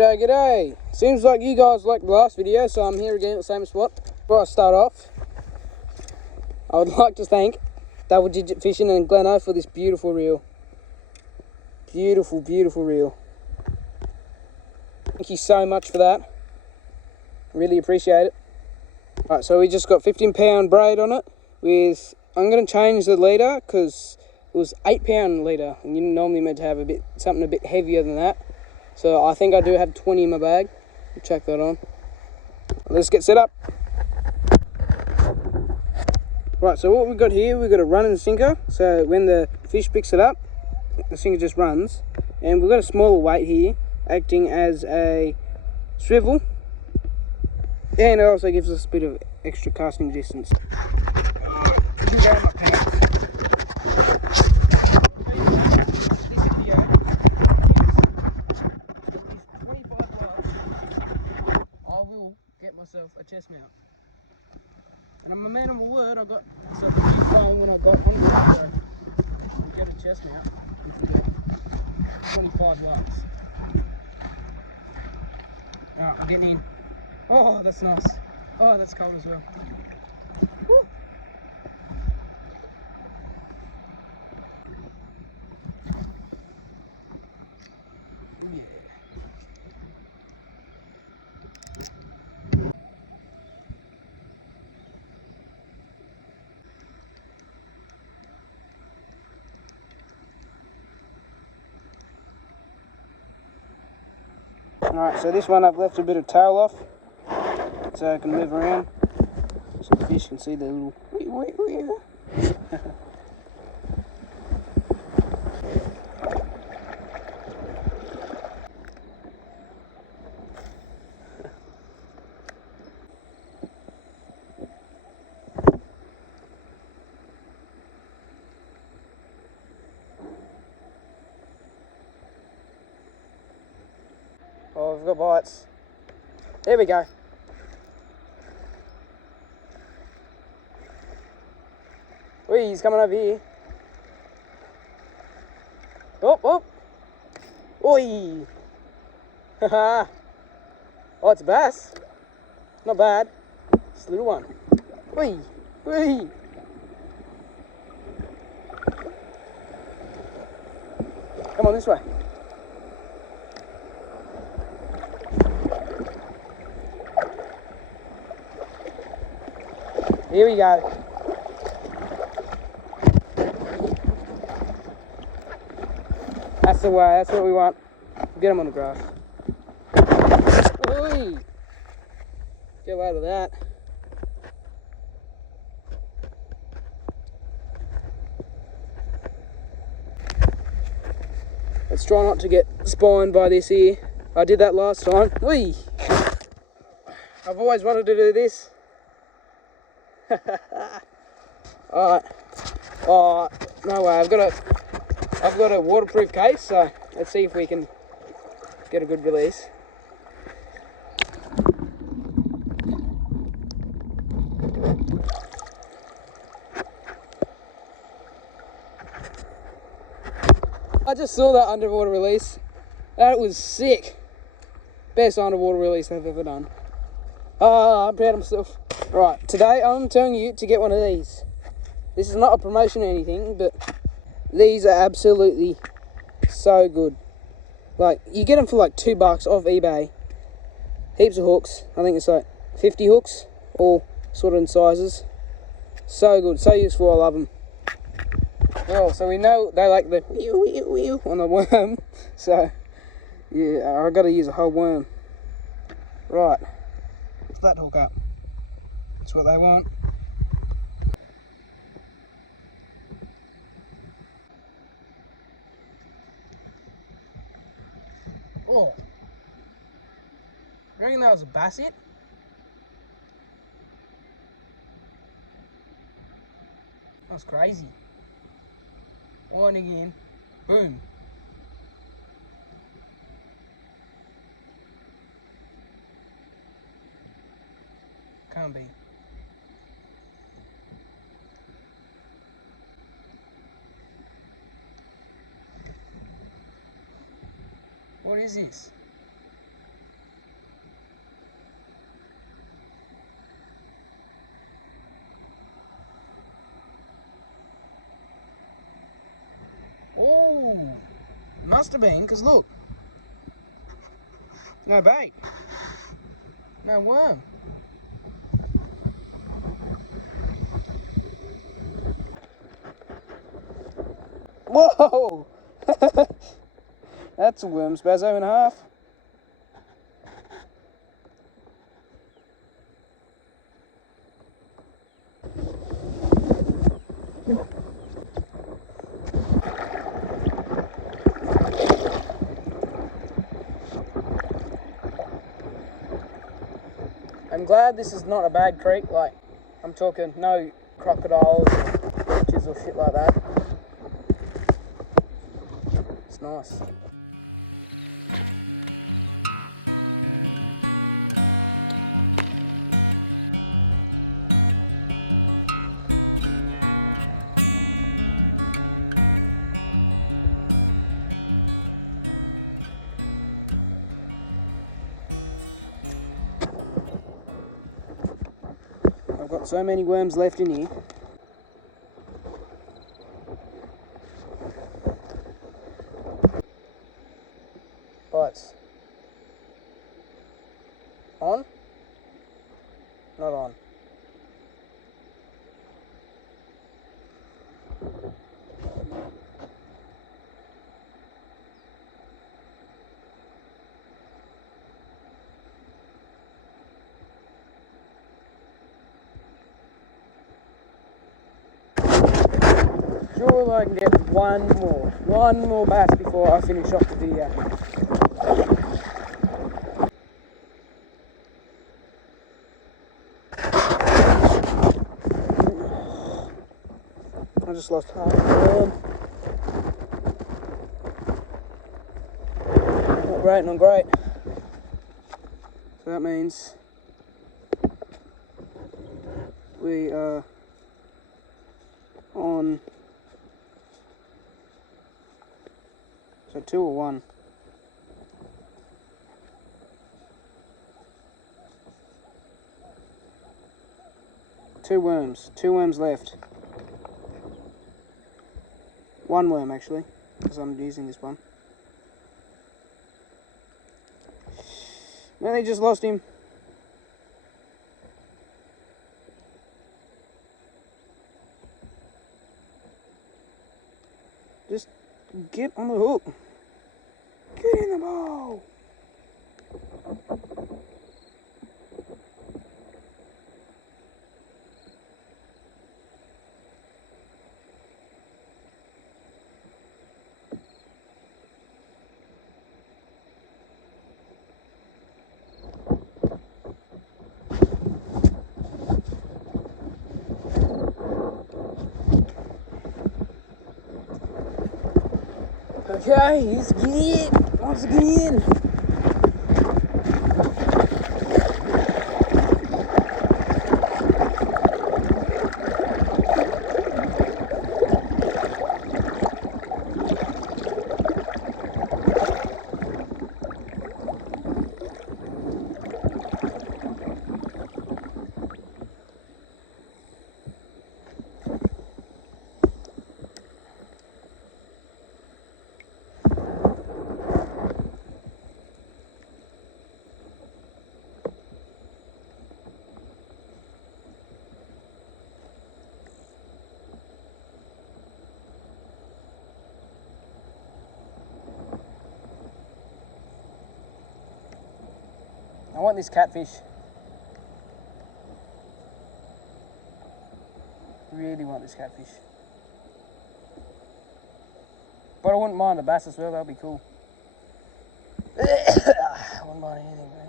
G'day, g'day. Seems like you guys liked the last video, so I'm here again at the same spot. Before I start off, I would like to thank Double Digit Fishing and Gleno for this beautiful reel. Beautiful, beautiful reel. Thank you so much for that. Really appreciate it. Alright, so we just got 15-pound braid on it with, I'm going to change the leader because it was 8-pound leader and you're normally meant to have something a bit heavier than that. So I think I do have 20 in my bag. We'll check that on. Let's get set up. Right, so what we've got here, we've got a running sinker. So when the fish picks it up, the sinker just runs. And we've got a smaller weight here, acting as a swivel. And it also gives us a bit of extra casting distance. Get myself a chest mount. And I'm a man of my word, I got myself a new phone when I got on the so you get a chest mount, you can get 25 yards. Alright, I'm getting in. Oh, that's nice. Oh, that's cold as well. Woo. Yeah. Alright, so this one I've left a bit of tail off so I can move around so the fish can see the little Oh, we've got bites. There we go. Whee, he's coming over here. Oh, oh. Oi. Haha. Oh, it's a bass. Not bad. It's a little one. Whee. Whee. Come on this way. Here we go. That's the way, that's what we want. Get him on the grass. Oi! Get out of that. Let's try not to get spined by this here. I did that last time. Oi! I've always wanted to do this. Alright. Oh, no way. I've got a waterproof case, so let's see if we can get a good release. I just saw that underwater release. That was sick. Best underwater release I've ever done. Oh, I'm proud of myself. Right, today I'm telling you to get one of these. This is not a promotion or anything, but these are absolutely so good. Like, you get them for like $2 off eBay. Heaps of hooks. I think it's like 50 hooks, all sort of in sizes. So good, so useful, I love them. Well, so we know they like the wheel on the worm. So, yeah, I've got to use a whole worm. Right, lift that hook up. That's what they want. Oh, I reckon that was a bass hit. That's crazy. Winding in, boom. Can't be. What is this? Must have been, because look. No bait. No worm. Whoa! That's a worm, Spazzo and a half. I'm glad this is not a bad creek, like, I'm talking no crocodiles or leeches or shit like that. It's nice. I've got so many worms left in here. Bites. On? Not on. Sure, I can get one more bass before I finish off the video. I just lost half a worm. Not great, not great. So that means we are on. So 2 or 1? Two worms left. 1 worm actually, because I'm using this one. Nearly just lost him. Just get on the hook. Get in the bowl. Okay, he's getting it once again. I want this catfish. Really want this catfish. But I wouldn't mind a bass as well, that'd be cool. I wouldn't mind anything, man.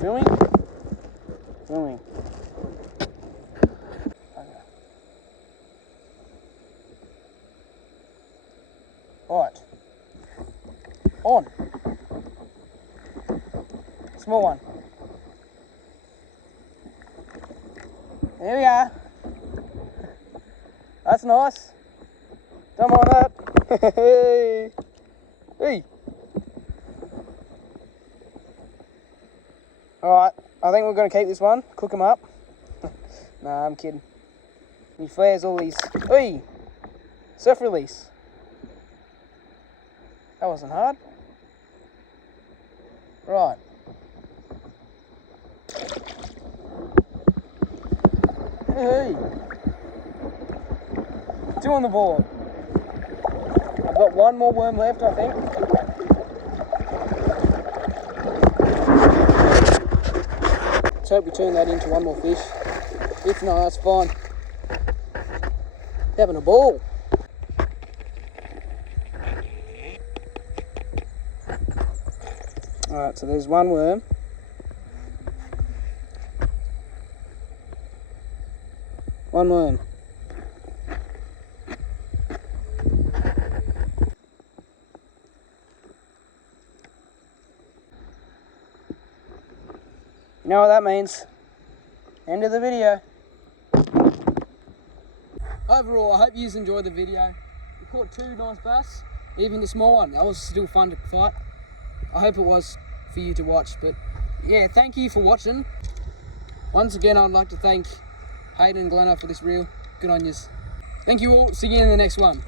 Filming? Filming. Okay. Alright. Small one. There we are. That's nice. Don't mind that. Hey. Hey. Alright, I think we're going to keep this one, cook them up. Nah, I'm kidding. He flares all these. Hey! Self-release. That wasn't hard. Right. Hey! 2 on the board. I've got 1 more worm left, I think. Let's hope we turn that into 1 more fish. If not, that's fine. Having a ball. Alright, so there's 1 worm. One worm. You know what that means? End of the video. Overall, I hope you enjoyed the video. We caught 2 nice bass, even the small one. That was still fun to fight. I hope it was for you to watch, but yeah, thank you for watching. Once again, I'd like to thank Hayden and Glenna for this reel. Good on yous. Thank you all. See you in the next one.